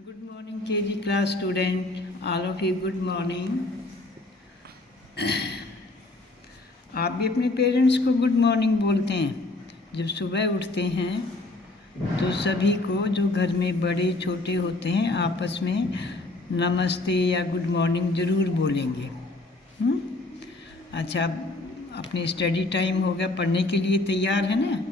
Good morning, KG class student. All of you, good morning. आप भी अपने parents को गुड मॉर्निंग बोलते हैं जब सुबह उठते हैं, तो सभी को जो घर में बड़े छोटे होते हैं आपस में नमस्ते या गुड मॉर्निंग ज़रूर बोलेंगे। अच्छा, अपनी स्टडी टाइम हो गया, पढ़ने के लिए तैयार है ना?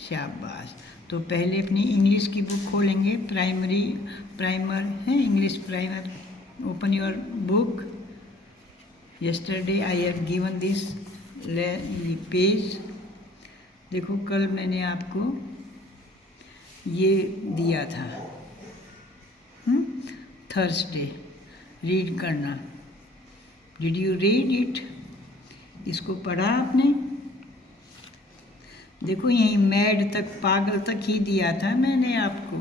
शाबाश। तो पहले अपनी इंग्लिश की बुक खोलेंगे, प्राइमर है, English primer. Open your book. Yesterday I have given this page. देखो, कल मैंने आपको ये दिया था, थर्सडे रीड करना। Did you read it? इसको पढ़ा आपने? देखो, यही मैड तक, पागल तक ही दिया था मैंने आपको।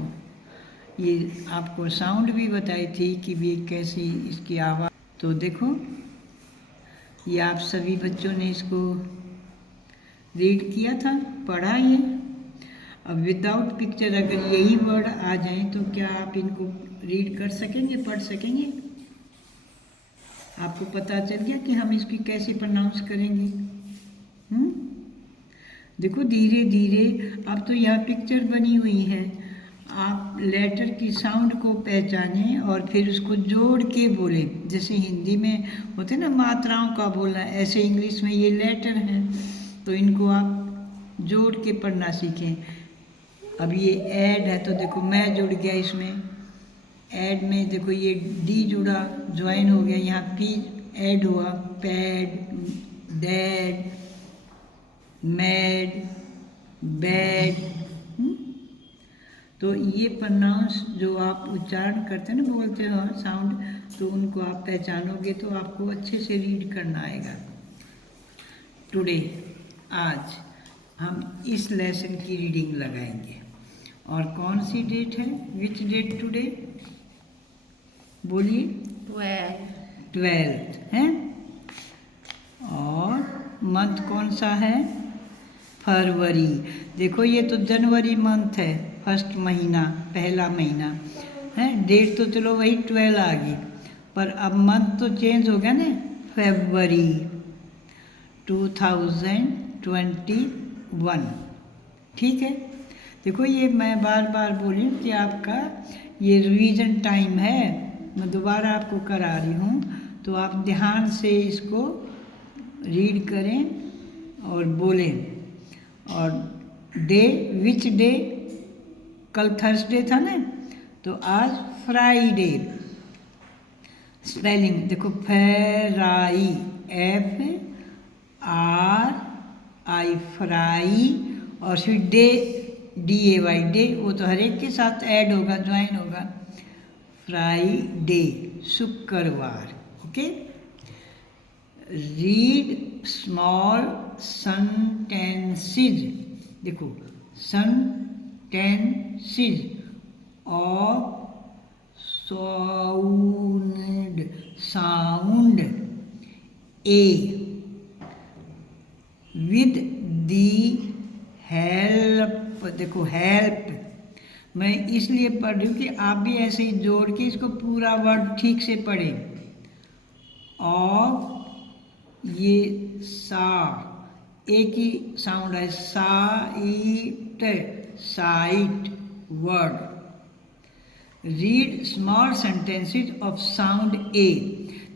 ये आपको साउंड भी बताई थी कि भी कैसी इसकी आवाज़। तो देखो, ये आप सभी बच्चों ने इसको रीड किया था, पढ़ा ये। अब विदाउट पिक्चर अगर यही वर्ड आ जाए तो क्या आप इनको रीड कर सकेंगे, पढ़ सकेंगे? आपको पता चल गया कि हम इसकी कैसे प्रोनाउंस करेंगे? देखो, धीरे धीरे अब तो यहाँ पिक्चर बनी हुई है। आप लेटर की साउंड को पहचानें और फिर उसको जोड़ के बोले। जैसे हिंदी में होते ना मात्राओं का बोलना, ऐसे इंग्लिश में ये लेटर हैं, तो इनको आप जोड़ के पढ़ना सीखें। अब ये ऐड है तो देखो मैं जुड़ गया इसमें। ऐड में देखो ये डी जुड़ा, ज्वाइन हो गया, यहाँ पी ऐड हुआ, पैड, डैड, मैड, बैड। तो ये प्रोनाउंस जो आप उच्चारण करते हैं ना, बोलते हो साउंड, तो उनको आप पहचानोगे तो आपको अच्छे से रीड करना आएगा। टुडे, आज हम इस लेसन की रीडिंग लगाएंगे। और कौन सी डेट है? Which date today? बोलिए। 12th है। और मंथ कौन सा है? फरवरी। देखो, ये तो जनवरी मंथ है, फर्स्ट महीना, पहला महीना है। डेट तो चलो वही 12 आ गई, पर अब मंथ तो चेंज हो गया ना, फरवरी 2021। ठीक है। देखो, ये मैं बार बार बोली कि आपका ये रिवीजन टाइम है, मैं दोबारा आपको करा रही हूँ, तो आप ध्यान से इसको रीड करें और बोलें। और डे, विच डे? कल थर्सडे था ना, तो आज फ्राइडे। स्पेलिंग देखो, फेराई, FRI, फ्राई, और फिर डे, DAY, डे, वो तो हर एक के साथ ऐड होगा, ज्वाइन होगा। फ्राइडे, शुक्रवार। ओके। Read small sentences। देखो, sentences of sound A with the help। देखो, हेल्प मैं इसलिए पढ़ रही हूँ कि आप भी ऐसे ही जोड़ के इसको पूरा वर्ड ठीक से पढ़ें। और ये सा, एक ही साउंड है, sight, sight word. Read small sentences of sound A.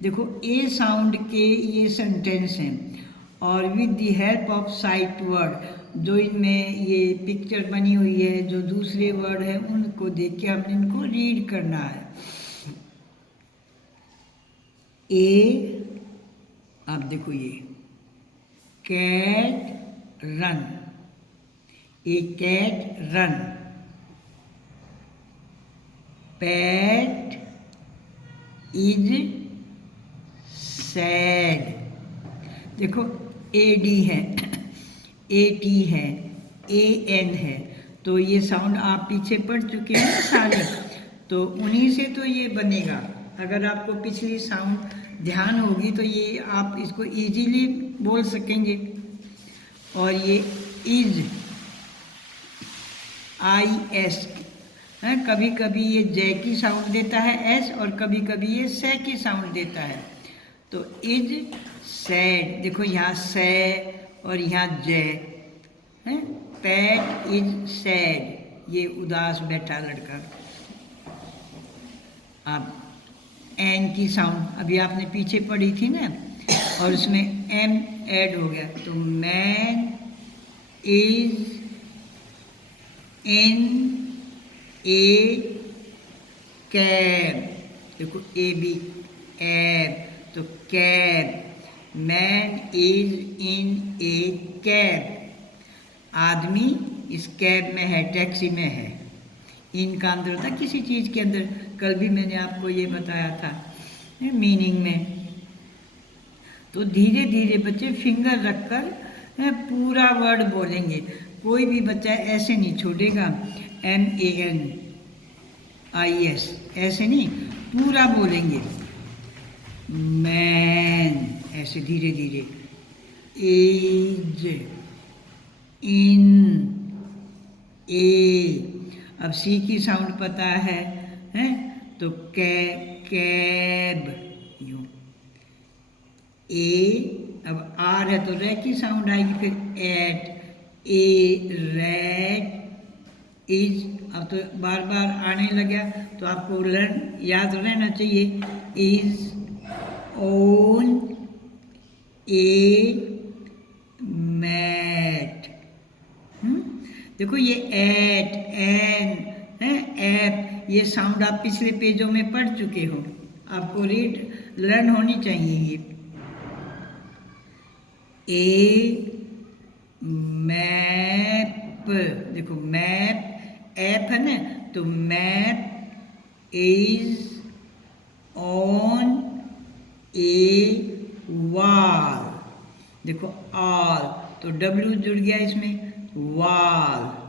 देखो, ए साउंड के ये सेंटेंस हैं, और with the help of sight word, जो इनमें ये पिक्चर बनी हुई है, जो दूसरे वर्ड है उनको देख के हमने इनको रीड करना है। ए, आप देखो, ये cat run, a cat run. Pat is sad. देखो, AD है, AT है, AN है, तो ये साउंड आप पीछे पढ़ चुके हैं सारे, तो उन्हीं से तो ये बनेगा। अगर आपको पिछली साउंड ध्यान होगी तो ये आप इसको इजीली बोल सकेंगे। और ये इज, IS, है। कभी कभी ये जय की साउंड देता है एस, और कभी कभी ये से की साउंड देता है। तो इज सैड, देखो यहाँ से और यहाँ जय है। पैट इज सैड, ये उदास बैठा लड़का। अब एन की साउंड अभी आपने पीछे पढ़ी थी ना, और उसमें एम ऐड हो गया, तो man is in A cab, देखो ए बी एब, तो cab, man is in A cab, आदमी इस कैब में है, टैक्सी में है। इनका अंदर होता किसी चीज़ के अंदर, कल भी मैंने आपको ये बताया था मीनिंग में। तो धीरे धीरे बच्चे फिंगर रखकर पूरा वर्ड बोलेंगे। कोई भी बच्चा ऐसे नहीं छोड़ेगा, MANIS ऐसे नहीं, पूरा बोलेंगे। मैन ऐसे धीरे धीरे, एज, इन, ए। अब सी की साउंड पता है, हैं? तो कैब, यूं। ए, अब आर है तो रे की साउंड आएगी, फिर एट, ए रैट, इज। अब तो बार बार आने लगा, तो आपको लर्न याद रहना चाहिए, इज, ओन, ए मैट। देखो ये एट, एन है, ऐप, ये साउंड आप पिछले पेजों में पढ़ चुके हो, आपको रीड लर्न होनी चाहिए ये। ए मैप, देखो मैप ऐप है ना, तो map is on A wall, देखो ऑल, तो डब्ल्यू जुड़ गया इसमें, वॉल।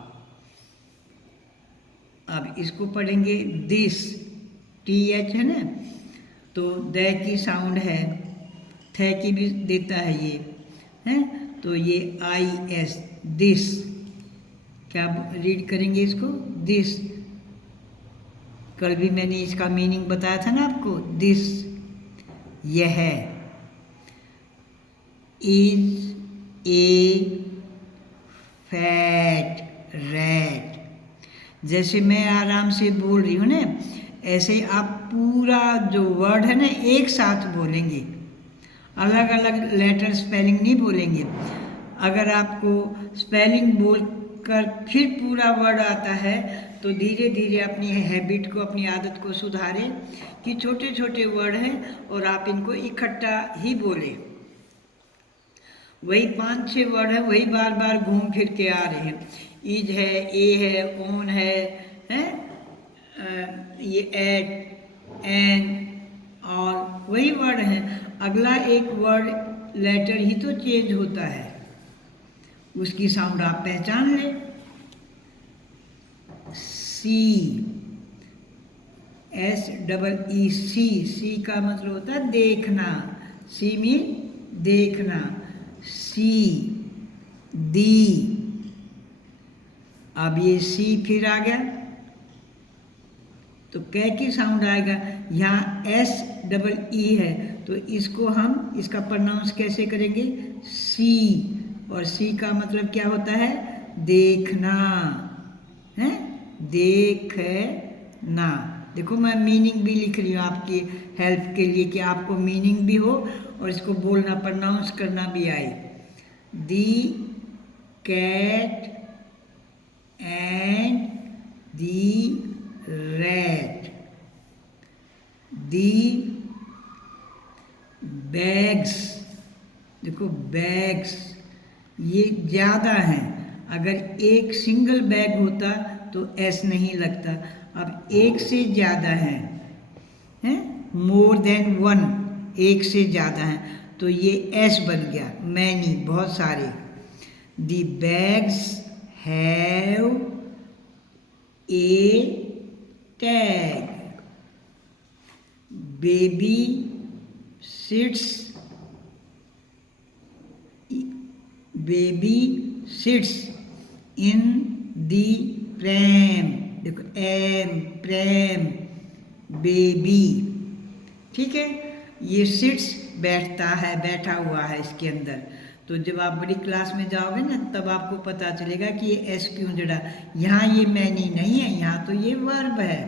अब इसको पढ़ेंगे दिस, TH है ना, तो द की साउंड है, थ की भी देता है ये, है, तो ये IS, दिस। क्या रीड करेंगे इसको, दिस। कल भी मैंने इसका मीनिंग बताया था ना आपको, दिस, यह। इज ए फैट रैट, जैसे मैं आराम से बोल रही हूँ ना, ऐसे आप पूरा जो वर्ड है ना एक साथ बोलेंगे, अलग अलग लेटर स्पेलिंग नहीं बोलेंगे। अगर आपको स्पेलिंग बोल कर फिर पूरा वर्ड आता है, तो धीरे धीरे अपनी हैबिट को, अपनी आदत को सुधारें कि छोटे छोटे वर्ड हैं और आप इनको इकट्ठा ही बोलें। वही 5-6 वर्ड है, वही बार बार घूम फिर के आ रहे हैं। इज है, ए है, ओन है, ये एट, एन, और वही वर्ड है। अगला एक वर्ड लेटर ही तो चेंज होता है, उसकी साउंड आप पहचान लें। सी, SEE, सी का मतलब होता है देखना, सी मीन देखना। सी, दी, अब ये सी फिर आ गया, तो कै की साउंड आएगा। यहाँ SEE है, तो इसको हम इसका प्रोनाउंस कैसे करेंगे, सी, और सी का मतलब क्या होता है, देखना है, देखना। देखो मैं मीनिंग भी लिख रही हूँ आपकी हेल्प के लिए, कि आपको मीनिंग भी हो और इसको बोलना, प्रोनाउंस करना भी आए। The cat and the rat, the bags, देखो बैग्स ये ज़्यादा हैं, अगर एक सिंगल बैग होता तो एस नहीं लगता, अब एक से ज़्यादा हैं, मोर देन वन, एक से ज़्यादा हैं, तो ये एस बन गया, मैनी, बहुत सारे। The bags have a tag, baby sits, baby sits in the pram, देखो एम, प्रेम, बेबी, ठीक है। ये सिट्स बैठता है, बैठा हुआ है इसके अंदर। तो जब आप बड़ी क्लास में जाओगे ना तब आपको पता चलेगा कि ये एस क्यों जड़ा। यहाँ ये मैनी नहीं है, यहाँ तो ये वर्ब है।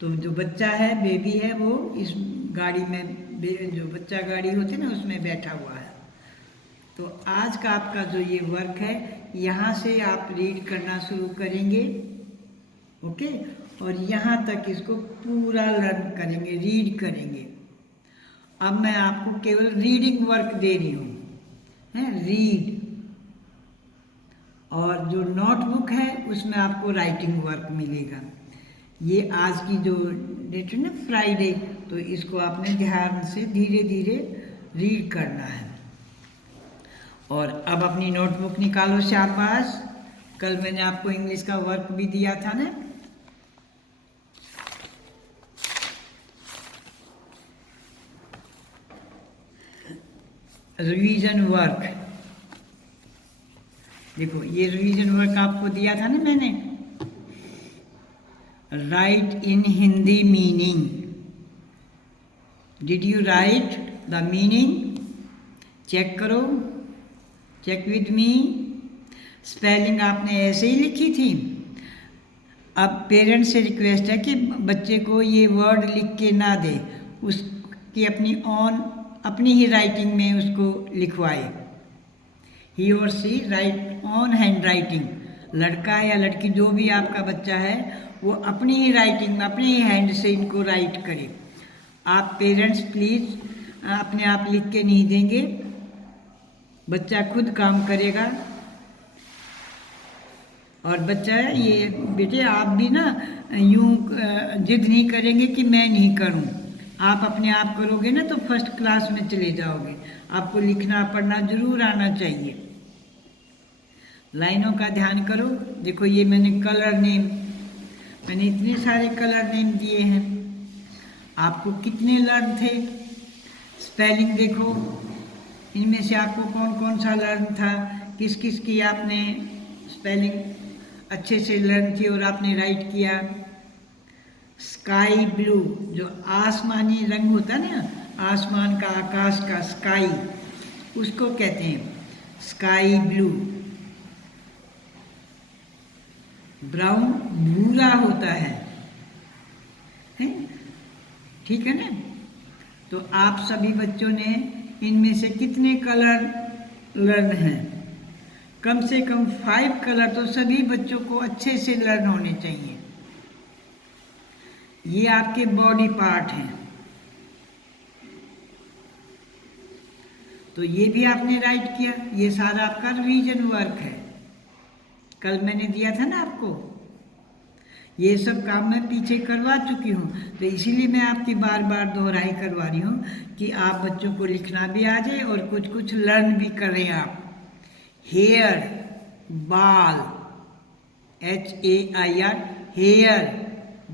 तो जो बच्चा है, बेबी है, वो इस गाड़ी में, जो बच्चा गाड़ी होती है ना उसमें बैठा हुआ है। तो आज का आपका जो ये वर्क है, यहाँ से आप रीड करना शुरू करेंगे, ओके, और यहाँ तक इसको पूरा लर्न करेंगे, रीड करेंगे। अब मैं आपको केवल रीडिंग वर्क दे रही हूँ, है रीड, और जो नोटबुक है उसमें आपको राइटिंग वर्क मिलेगा। ये आज की जो डेट है ना, फ्राइडे, तो इसको आपने ध्यान से धीरे धीरे रीड करना है। और अब अपनी नोटबुक निकालो शाबाश। कल मैंने आपको इंग्लिश का वर्क भी दिया था ना, रिवीजन वर्क। देखो ये रिवीजन वर्क आपको दिया था ना मैंने, write in Hindi meaning. Did you write the meaning? Check करो, चेक विद मी। स्पेलिंग आपने ऐसे ही लिखी थी। अब पेरेंट्स से रिक्वेस्ट है कि बच्चे को ये वर्ड लिख के ना दे, उसकी अपनी ही राइटिंग में उसको लिखवाए। ही और सी राइट ऑन हैंड राइटिंग। लड़का या लड़की जो भी आपका बच्चा है वो अपनी ही राइटिंग में, अपने ही हैंड से इनको राइट करे। आप पेरेंट्स प्लीज़ अपने आप लिख के नहीं देंगे, बच्चा खुद काम करेगा। और बच्चा ये बेटे आप भी ना यूँ जिद नहीं करेंगे कि मैं नहीं करूँ। आप अपने आप करोगे ना तो फर्स्ट क्लास में चले जाओगे। आपको लिखना पढ़ना जरूर आना चाहिए। लाइनों का ध्यान करो। देखो ये मैंने कलर नेम, मैंने इतने सारे कलर नेम दिए हैं। आपको कितने लर्न थे? स्पेलिंग देखो, इनमें से आपको कौन कौन सा लर्न था, किस किस की आपने स्पेलिंग अच्छे से लर्न की और आपने राइट किया। स्काई ब्लू, जो आसमानी रंग होता है ना, आसमान का, आकाश का, स्काई, उसको कहते हैं स्काई ब्लू। ब्राउन भूरा होता है, ठीक है ना। तो आप सभी बच्चों ने इनमें से कितने कलर लर्न हैं? कम से कम 5 कलर तो सभी बच्चों को अच्छे से लर्न होने चाहिए। ये आपके बॉडी पार्ट हैं, तो ये भी आपने राइट किया। ये सारा आपका रिवीजन वर्क है, कल मैंने दिया था ना आपको। ये सब काम मैं पीछे करवा चुकी हूँ, तो इसीलिए मैं आपकी बार बार दोहराई करवा रही हूँ कि आप बच्चों को लिखना भी आ जाए और कुछ कुछ लर्न भी करें आप। हेयर, बाल, HAIR, हेयर,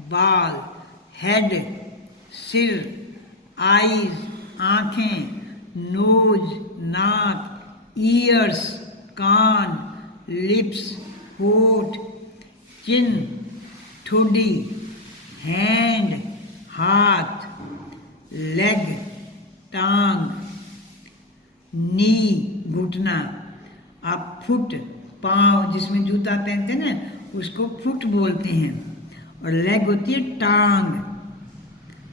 बाल, हेड, सिर, आईज, आँखें, नोज, नाक, ईयर्स, कान, लिप्स, होठ, चिन, ठोडी, हैंड, हाथ, लेग, टांग, नी, घुटना। आप फुट, पाँव, जिसमें जूता पहनते हैं ना उसको फुट बोलते हैं, और लेग होती है टांग।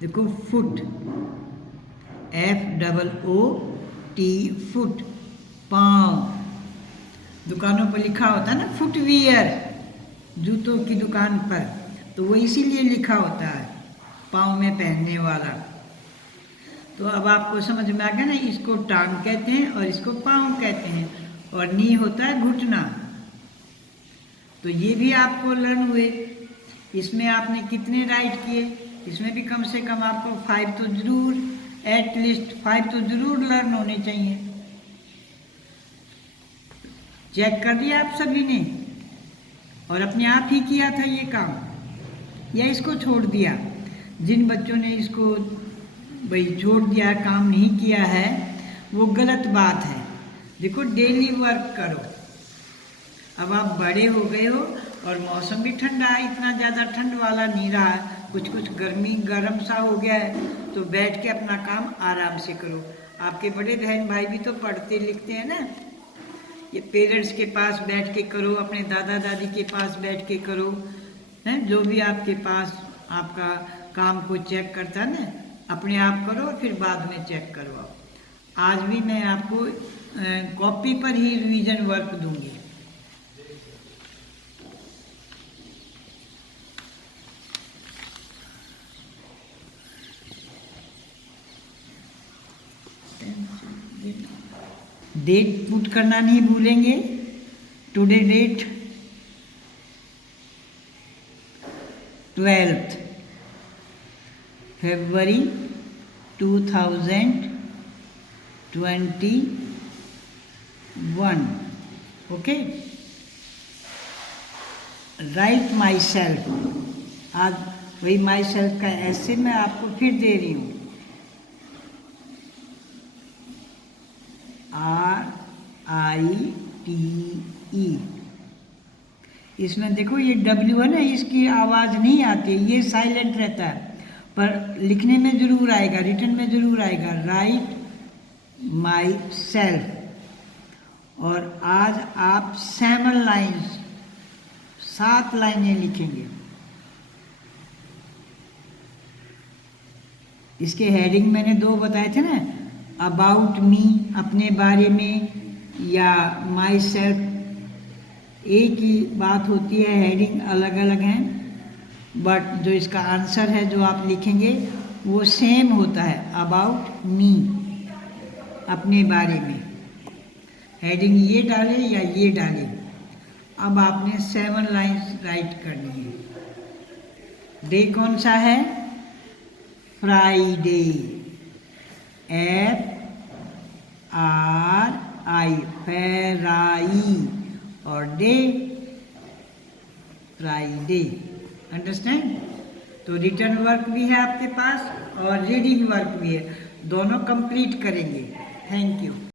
देखो फुट, FOOT, फुट, पाँव। दुकानों पर लिखा होता है ना फुटवियर, जूतों की दुकान पर, तो वो इसीलिए लिखा होता है पाँव में पहनने वाला। तो अब आपको समझ में आ गया ना, इसको टांग कहते हैं और इसको पाँव कहते हैं, और नी होता है घुटना। तो ये भी आपको लर्न हुए। इसमें आपने कितने राइट किए? इसमें भी कम से कम आपको 5 तो जरूर, एटलीस्ट 5 तो जरूर लर्न होने चाहिए। चेक कर दिया आप सभी ने, और अपने आप ही किया था ये काम, या इसको छोड़ दिया? जिन बच्चों ने इसको भाई छोड़ दिया, काम नहीं किया है, वो गलत बात है। देखो डेली वर्क करो। अब आप बड़े हो गए हो और मौसम भी ठंडा है, इतना ज़्यादा ठंड वाला नहीं रहा, कुछ कुछ गर्म सा हो गया है। तो बैठ के अपना काम आराम से करो। आपके बड़े बहन भाई भी तो पढ़ते लिखते हैं ना, ये पेरेंट्स के पास बैठ के करो, अपने दादा दादी के पास बैठ के करो, हैं, जो भी आपके पास आपका काम को चेक करता है ना, अपने आप करो और फिर बाद में चेक करवाओ। आज भी मैं आपको कॉपी पर ही रिवीजन वर्क दूंगी। डेट पुट करना नहीं भूलेंगे। Today date 12 February 2021। Okay, write myself. आज वही माई सेल्फ का ऐसे मैं आपको फिर दे रही हूँ। RITE। इसमें देखो ये W है ना, इसकी आवाज़ नहीं आती, ये साइलेंट रहता है, पर लिखने में ज़रूर आएगा, रिटन में ज़रूर आएगा। Right my self. और आज आप 7 लाइन्स, 7 लाइनें लिखेंगे। इसके हेडिंग मैंने 2 बताए थे ना, अबाउट मी, अपने बारे में, या माई सेल्फ। एक ही बात होती है, हेडिंग अलग अलग हैं, बट जो इसका आंसर है जो आप लिखेंगे वो सेम होता है, अबाउट मी, अपने बारे में। हेडिंग ये डालें या ये डालें। अब आपने 7 लाइन्स राइट करनी है। डे कौन सा है? फ्राइडे। FRI, फेराई, और डे फ्राइडे। अंडरस्टैंड? तो रिटर्न वर्क भी है आपके पास और रीडिंग वर्क भी है, दोनों कंप्लीट करेंगे। Thank you.